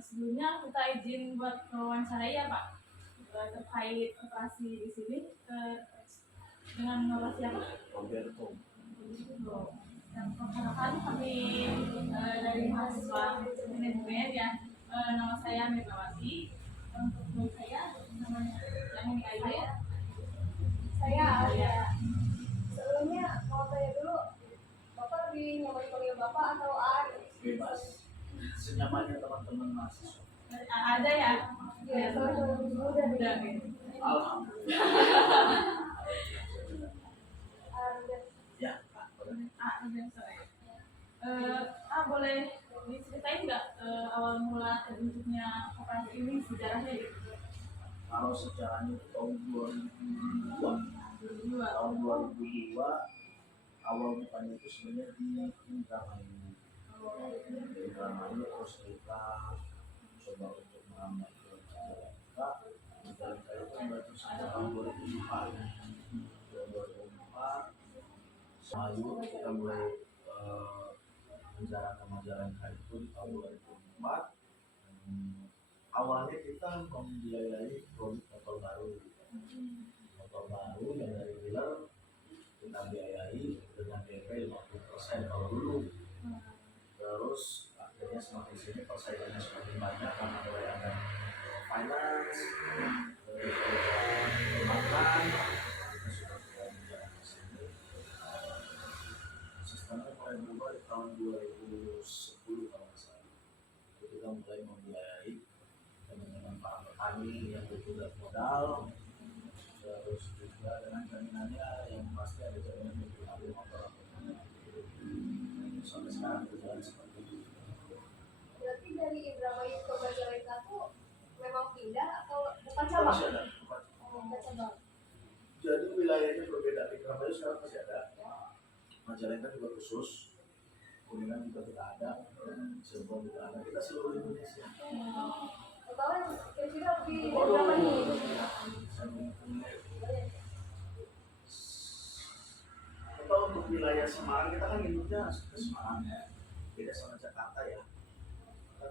Sebelumnya kita izin buat wawancara ya Pak terkait operasi di sini dengan nama siapa? Roberto. Dan perkenalkan kami dari mahasiswa manajemen ya. Nama saya Megawati. Untuk guru saya namanya yang ini aja. Saya Alia. Sebelumnya mau tanya dulu, Bapak lebih nyaman panggil Bapak atau Ari? Bebas. Senyamannya teman-teman mahasiswa. Ada ya? Ya, sama-sama muda gitu. Alhamdulillah. Ya, boleh diceritain nggak awal mula terbentuknya operasi ini sejarahnya gitu? Kalau sejarahnya tahun 2002, awal mukanya itu sebenarnya di Indramayu. Terus kita coba untuk mengambil ke Jakarta. Dan saya itu baru sejak tahun 2004. Semayu kita mulai menjalankan majalah itu di tahun 2004. Awalnya kita membiayai produk motor baru yang dari dealer kita biayai dengan DP 50% kalau dulu. Terus akhirnya semakin sini persaingannya semakin banyak karena mulai ada finance, perbankan, kita sudah menjalankan di sini. Sistemnya mulai berubah di tahun 2010 kalau nggak salah. Kita mulai membiayai teman-teman para petani yang butuh modal, terus juga dengan jaminannya yang pasti ada jaminan untuk ambil motor sampai sekarang berjalan seperti itu. Berarti dari Indramayu ke Majalengka tuh memang pindah atau bukan cabang? Masih ada. Bukan cabang. Jadi wilayahnya berbeda. Indramayu sekarang masih ada. Majalengka juga khusus. Kuningan juga tidak ada. Cirebon juga ada. Kita seluruh Indonesia. Atau yang kira-kira di Indramayu? Atau untuk wilayah Semarang, kita kan hidupnya ke Semarang ya. Beda sama Jakarta ya.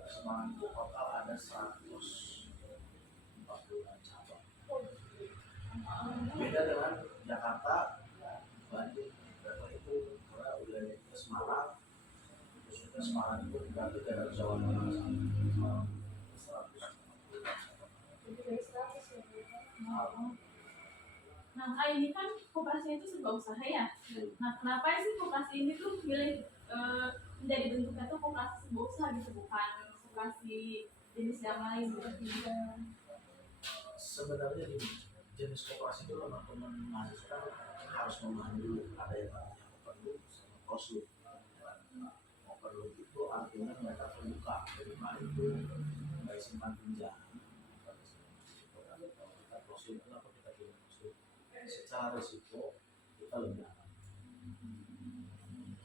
Semarang itu total ada 140 cabang. Beda dengan Jakarta, Bandung, berapa itu karena wilayah ke Semarang, khususnya Semarang itu dibagi daerah Jawa Tengah sampai 140 cabang. Nah, ini kan koperasi itu sebuah usaha ya. Nah, kenapa sih koperasi ini tuh milih menjadi bentuknya tuh koperasi sebuah usaha gitu, bukan koperasi jenis yang lain gitu? Sebenarnya ini jenis koperasi itu teman-teman mahasiswa harus memahami dulu ada yang namanya open sama closed loop. Open loop itu artinya mereka terbuka, terbuka itu nggak simpan pinjam. Kita closed loop, kenapa kita pilih closed loop? Secara risiko kita lebih aman.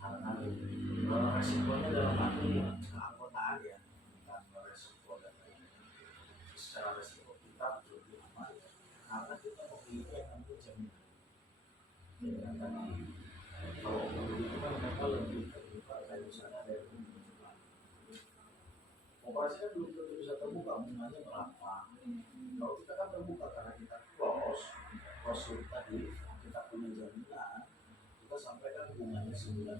Karena risikonya dalam arti keanggotaan ya, bukan risiko dari secara risiko kita lebih aman karena kita memiliki yang namanya jaminan. Kalau itu kan mereka lebih terbuka kayak misalnya dari pembukaan. Operasi kan belum tentu bisa terbuka bunganya berapa. Kalau kita kan terbuka karena kita close tadi kita punya jaminan, kita sampaikan bunganya 9,9.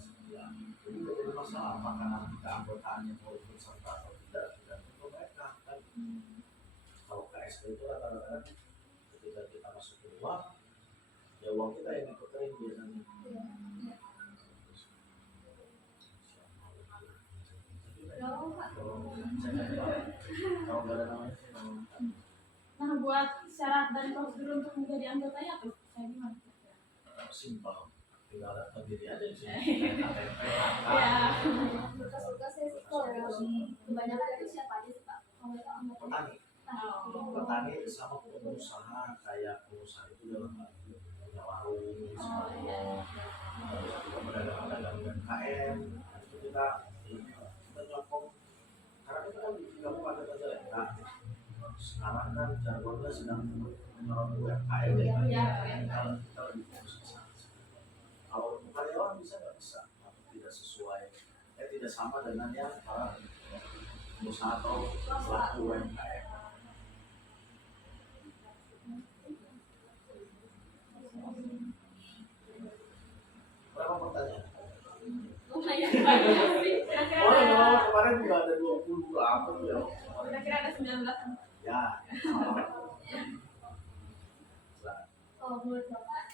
Jadi tidak ada masalah apakah nanti keanggotaannya mau ikut serta atau tidak untuk mereka kan. Kalau KSP itu rata-rata ketika kita masuk ke uang, ya uang kita yang diputerin biasanya. Kalau nggak ada namanya sih. Nah, buat syarat dan prosedur untuk menjadi anggotanya apa? Kayak gimana? Simpel, tinggal datang diri aja di sini. Ya. Bekas-bekasnya sih kok ya. Kebanyakan itu siapa aja sih Pak? Petani sama pengusaha kayak pengusaha itu dalam arti punya warung, terus juga pedagang-pedagang UMKM. Itu kita menyokong karena kita kan di Kabupaten Majalengka. Sekarang kan jargonnya sedang menyorot UMKM kalau kita lebih fokus ke sana. Kalau untuk karyawan bisa nggak bisa, tidak sesuai, tidak sama dengan yang para usaha atau pelaku UMKM. Berapa pertanyaan? Lumayan banyak sih. Kira-kira Oh, ada, kemarin juga ada 20 berapa tuh ya? kira-kira ada 19. Ya, salah. Kalau menurut bapak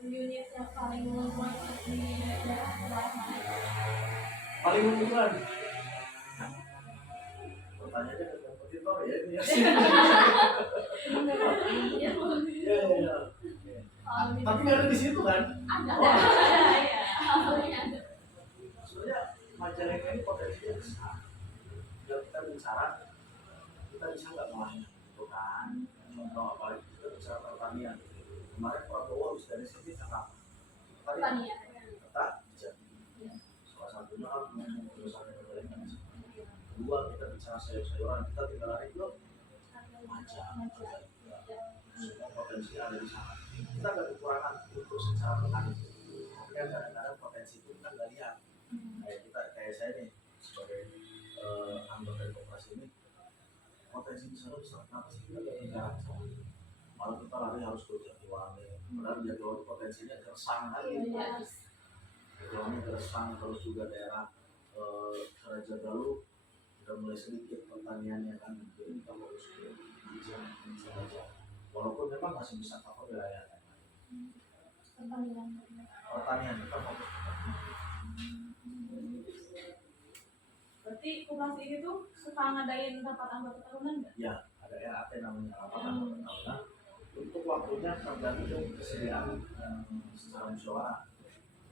unit yang paling menguasai di daerah mana? Paling menguntungkan. Pertanyaannya ke kompetitor ya ini ya. Iya, Iya, iya. Tapi nggak ada di situ kan? ada. Ya. Sebenarnya Majalengka ini potensinya besar. Kalau kita bicara, kita bisa nggak ngelahin itu kan? Contoh apalagi kita bicara pertanian. Kemarin Prabowo habis dari sini apa? Pertanian. Tetap jadi. Salah satunya kan perusahaan Majalengka. Kedua kita bicara sayur-sayuran, kita tinggal lari ke Majalengka. Semua potensi ada di sana. Kita nggak kekurangan untuk secara petani. Tapi kan kadang-kadang potensi itu kita nggak lihat. Kayak saya nih sebagai anggota dari koperasi ini, potensi di sana besar. Kenapa sih kita nggak bicara ke sana? Malah kita lari harus ke Jatiwangi. Padahal Jatiwangi potensinya Gersang lagi. Jatiwangi Gersang, terus juga daerah Raja Galuh udah mulai sedikit pertaniannya kan. Jadi kita harus ke Bijang saja. Walaupun memang masih bisa cover wilayah lain. Pertanian kita fokus ke Berarti koperasi ini tuh suka ngadain rapat anggota tahunan nggak? ya, ada RAT namanya rapat anggota tahunan. Untuk waktunya tergantung kesediaan secara musyawarah.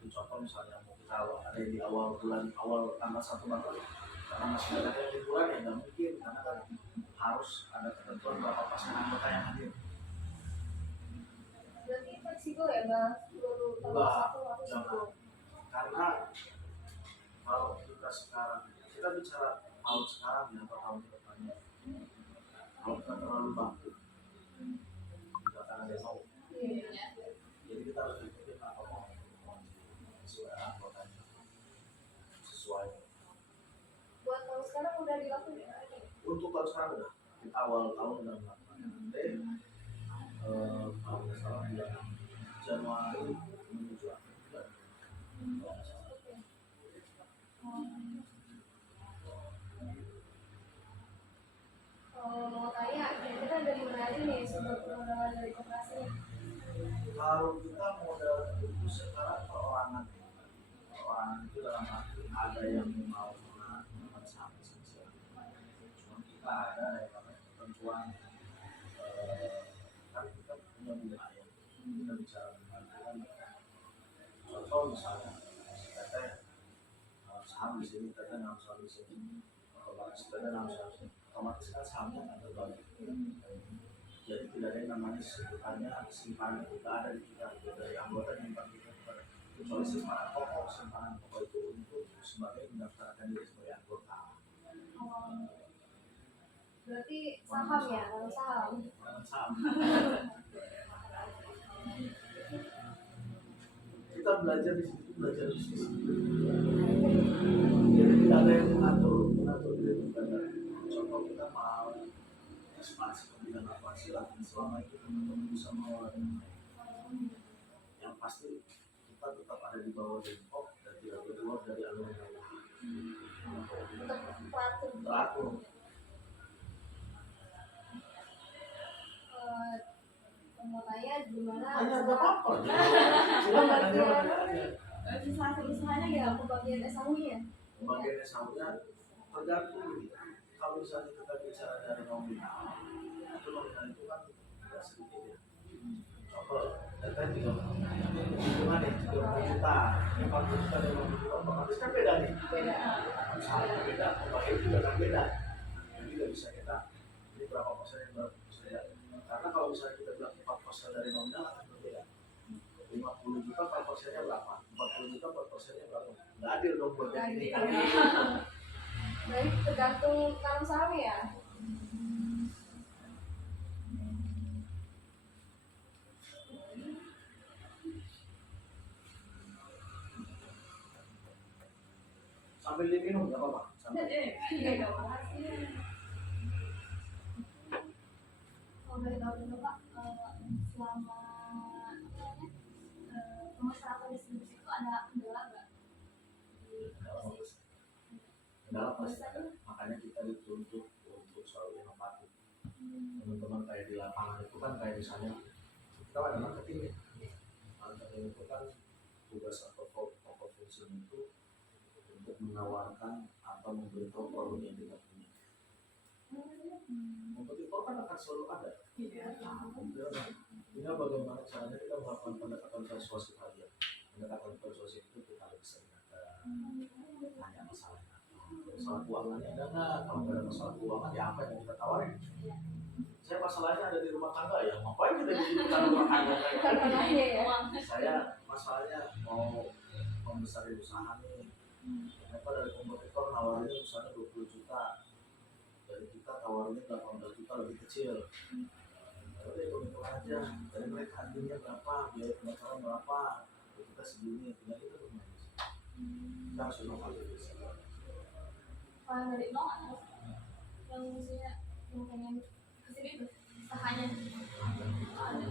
Contoh misalnya mau kita ada di awal bulan, awal tanggal 1 Maret, karena masih ada yang liburan ya nggak mungkin, karena kan harus ada ketentuan berapa pasien anggota yang hadir. Berarti fleksibel ya bang? Baru tanggal Enggak, 1 atau jangan. Karena kalau kita sekarang, kita bicara tahun sekarang ya atau tahun ke depannya, kalau kita terlalu baku, kita akan ada yang mau. Jadi kita harus ikutin apa mau sesuai anggotanya, sesuai. buat tahun sekarang udah dilakukan ya? Untuk tahun sekarang udah, kita awal tahun udah melakukan nanti kalau nggak salah bulan Januari menuju akhir bulan. Kalau nggak salah. Mau tanya, kira-kira dari mana aja nih sumber pengembangan dari koperasi? Kalau kita modal itu sekarang perorangan, perorangan itu dalam arti ada yang mau menggunakan saham esensial. Cuma kita ada yang namanya ketentuan, kan kita punya wilayah, kita bicara dengan contoh misalnya, teteh saham di sini, teteh nama saham di sini, otomatis teteh nama saham di sini, otomatis kan sahamnya akan terbagi. Jadi tidak ada yang namanya sebutannya simpanan, tidak ada di kita dari anggota yang kita kecuali simpanan pokok itu untuk sebagai mendaftarkan diri sebagai anggota. Berarti saham ya, kalau saham. Saham. Kita belajar di situ, belajar bisnis. Jadi tidak ada yang mengatur diri kita. Contoh kita mau ekspansi ke bidang apa, silakan selama itu teman-teman bisa mengelola dengan baik. Yang pasti kita tetap ada di bawah Depok dan tidak keluar dari alur yang teratur. Mau tanya gimana? Hanya ada apa? Silakan aja. Sisa usahanya Ya, gitu. pembagian SAU-nya. Pembagian SAU-nya tergantung. Kalau misalnya kita bicara dari nominal, itu nominal itu kan tidak sedikit ya. Contoh, data juga hitungan nih, 30 juta, 40 juta, 50 juta, otomatis kan beda nih. Beda. Usahanya beda, pembagian juga kan beda. Jadi nggak bisa kita, ini berapa persen yang berapa persen ya. Karena kalau misalnya kita bilang 4% dari nominal akan berbeda. 50 juta 4%-nya berapa? 40 juta 4%-nya berapa? Nggak adil dong buat yang ini. Berarti tergantung tanam saham ya. Sambil diminum nggak apa-apa. Iya, makasih. Kalau boleh tahu dulu Pak, selama apa namanya pemasaran distribusi itu ada kendala nggak? Kendala pasti ada. Makanya kita dituntut untuk selalu inovatif. Teman-teman kayak di lapangan itu kan kayak misalnya kita ada marketing ya. Marketing itu kan tugas atau pokok fungsi itu untuk menawarkan atau memberitahu produk yang kita punya. Kompetitor kan akan selalu ada. Tinggal bagaimana caranya kita melakukan pendekatan persuasif aja. Pendekatan persuasif itu kita bisa tanya masalahnya. Masalah keuangannya ada nggak? Kalau nggak ada masalah keuangan ya apa yang kita tawarin? Saya masalahnya ada di rumah tangga ya. Ngapain kita di rumah tangga? Saya masalahnya mau membesarin usaha nih. Kenapa dari kompetitor nawarin misalnya 20 juta, dari kita tawarinnya 18 juta lebih kecil. Udah hitung aja, dari mereka harganya berapa, biaya pemasaran berapa, kita segini, tinggal itu bermain. Kita harus inovatif. Kalau dari nol ada yang maksudnya yang pengen kesini tuh usahanya ada.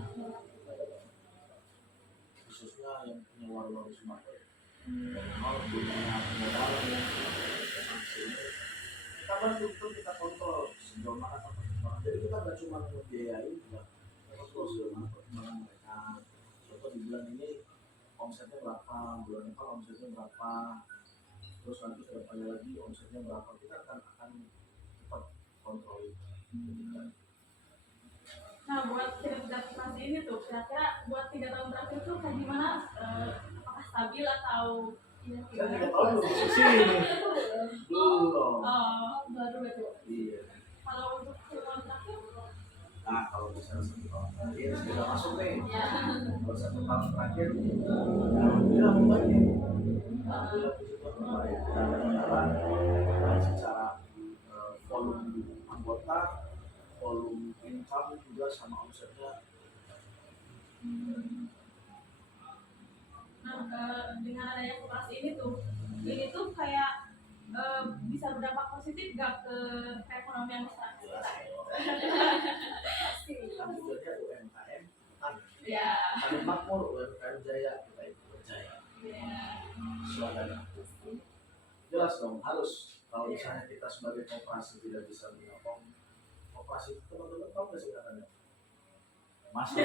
Khususnya yang punya warung Sumatera. Dari nol punya modal ya. Kita bantu kita kontrol sejauh mana perkembangan. Jadi kita nggak cuma membiayai, kita kontrol sejauh mana perkembangan mereka. Contoh di bulan ini omsetnya berapa, bulan depan omsetnya berapa, terus nanti ke depannya lagi omsetnya berapa, kita akan cepat kontrol itu. Nah, buat kinerja koperasi ini tuh, kira-kira buat 3 tahun terakhir tuh kayak gimana? Apakah stabil atau Kan 3 tahun belum masuk sini. Belum. Baru itu. Iya. Kalau untuk 1 tahun terakhir? Nah, kalau misalnya 1 tahun terakhir sudah masuk nih. Ya. Kalau 1 tahun terakhir, alhamdulillah membaik. Alhamdulillah puji Tuhan membaik. Dan baik secara volume anggota, volume income juga sama omsetnya. Nah, dengan adanya koperasi ini tuh kayak bisa berdampak positif gak ke perekonomian masyarakat kita? Kan tujuannya UMKM kan. Ya. Kami makmur UMKM jaya, kita ikut berjaya. Silakan. Jelas dong, harus. Kalau misalnya kita sebagai koperasi tidak bisa menyokong koperasi, teman-teman tahu nggak sih katanya? Masuk.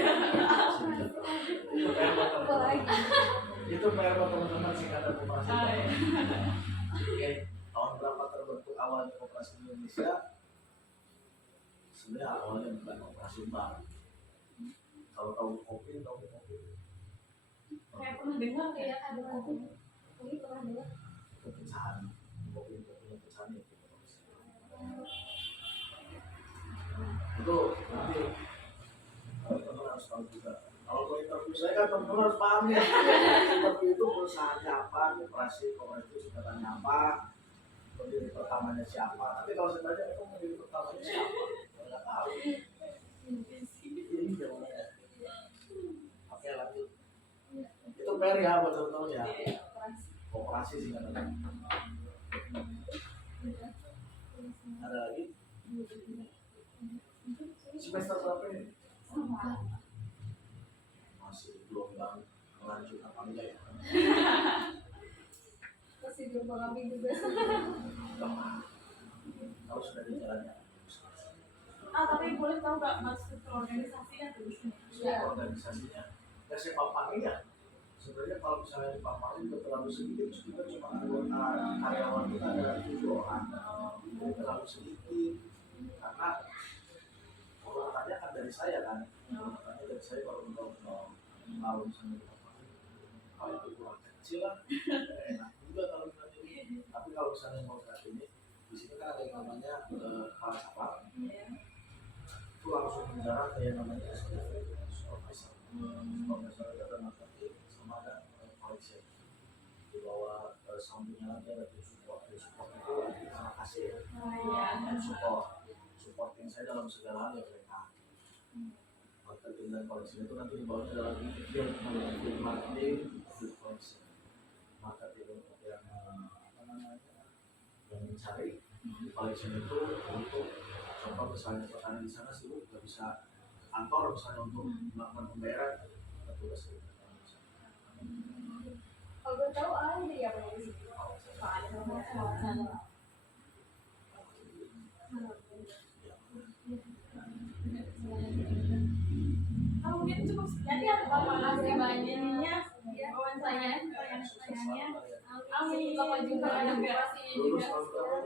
Itu PR buat teman-teman sih kata koperasi. Oke, tahun berapa terbentuk awalnya koperasi di Indonesia? Sebenarnya awalnya bukan koperasi bank. Kalau tahu kopi, Kayak pernah dengar Kayak kayak ada kopi pernah dengar. pecahan, kopinya pecahan itu. Itu nanti teman-teman harus tahu juga. Kalau mau interview saya kan teman-teman harus paham ya. Interview itu perusahaannya apa, koperasi itu singkatannya apa, pendiri pertamanya siapa. Tapi kalau saya tanya itu pendiri pertamanya siapa, nggak tahu. Ini jawabannya. Oke, lanjut. Itu PR ya buat teman-teman ya. Koperasi singkatannya. Ada lagi? Semester berapa ini? Masih gelombang lanjut apa enggak ya? Masih jumpa kami juga. Kalau sudah di jalannya. tapi boleh tahu nggak masuk ke organisasinya tuh di sini? Organisasinya. Ya saya paparin ya. Sebenarnya kalau misalnya di paparin itu terlalu sedikit, kita cuma anggota karyawan kita ada 7 orang. Jadi terlalu sedikit. Karena urutannya kan dari saya kan. Urutannya dari saya baru kalau misalnya di paparin. Kalau itu kurang kecil lah. Enak juga kalau misalnya ini. Tapi kalau misalnya mau saat ini, di sini kan ada yang namanya kepala cabang. Itu langsung menjarah ke yang namanya supervisor. Supervisor itu ada marketing sama ada collection. Di bawah sampingnya lagi ada tim support. Tim support itu terima kasih dan supporting saya dalam segala hal ya mereka. Marketing dan collection itu nanti di bawahnya ada lagi field marketing, field collection. Marketing untuk yang apa namanya yang mencari di collection itu untuk contoh misalnya petani di sana sibuk nggak bisa kantor misalnya untuk melakukan pembayaran tugas itu. Kalau gue tahu awalnya jadi apa di situ? Oh, mungkin cukup sekian ya. Terima kasih banyak pertanyaannya. Amin. Bapak juga ada pastinya Lulus juga. tahun berapa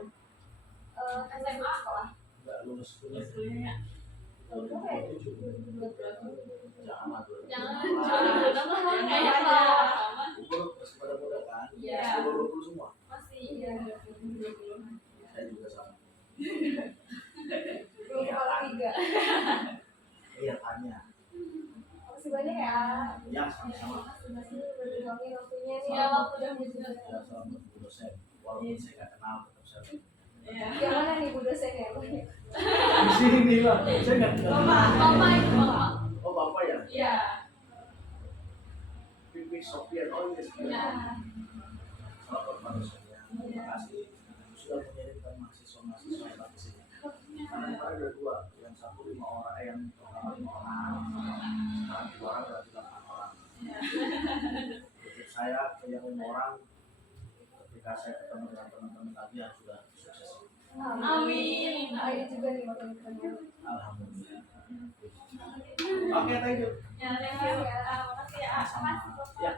nih? SMA sekolah. Nggak lulus kuliah. Sebelumnya. Tahun berapa ya? Jangan lah, dulu. Jangan Kayak sama. Umur masih pada muda kan? Iya. Masih 20 semua. masih iya. Saya juga sama. Belum kepala 3. Iya tanya. Makasih banyak ya. Ya sama-sama. Masih bergabung waktunya nih. Iya, waktu udah dan juga. Ya salam Bu dosen. Walaupun saya nggak kenal tetap saya. Iya. Yang mana nih Bu dosen ya? Di sini lah. Saya nggak kenal. Bapak itu bapak. Oh bapak ya? Iya. Pimpin Sofian. Oh iya. Iya. Selamat Pak dosennya. Terima kasih sudah mengirimkan mahasiswa-mahasiswa yang di sini. Karena kemarin ada 2, yang satu 5 orang, yang pertama 5 orang, sekarang 2 orang berarti 8 orang. Untuk saya yang 5 orang, ketika saya ketemu dengan teman-teman tadi ya sudah sukses. Amin. Ayo juga nih makin keren. Alhamdulillah. Oke, thank you. Ya, thank you. Makasih ya. Sama-sama. Ya.